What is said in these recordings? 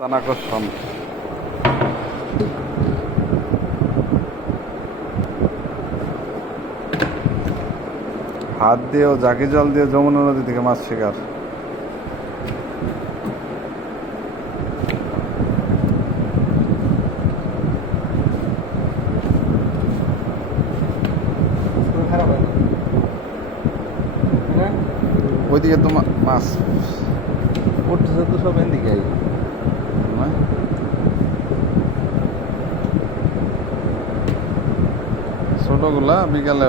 আকর্ষণ হাত দিয়েও জাকি জল দিয়ে যমুনা নদী থেকে মাছ শিকার। ওইদিকে তো মাছ। উঠতেছে তো সব এদিকে নয়? ছোটগুলা বিকালে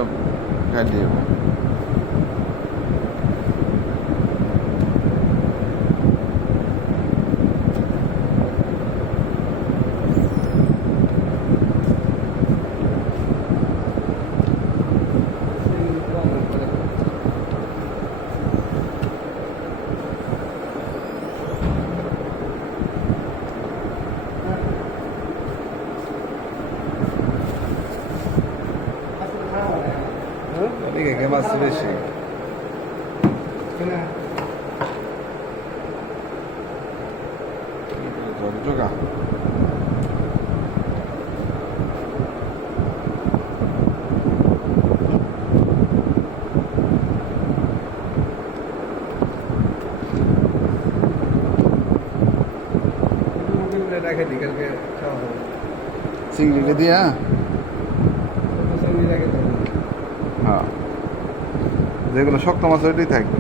কাটিয়ে ওদিকে কে মাছ বেশি ঝকঝকা রাখে বিকালকে খাওয়া হবে চিংড়িটা দিয়া সঙ্গে রাখে হ্যাঁ যেগুলো শক্ত মাছ ওইটাই থাকবে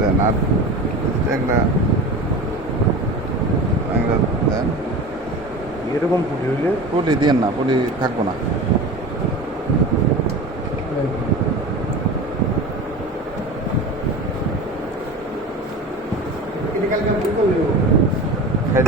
দেন আর একটা একটা দেন। এরকম ফুটি হইলে? পুলি দিয়েন না পুলি থাকব না। খাই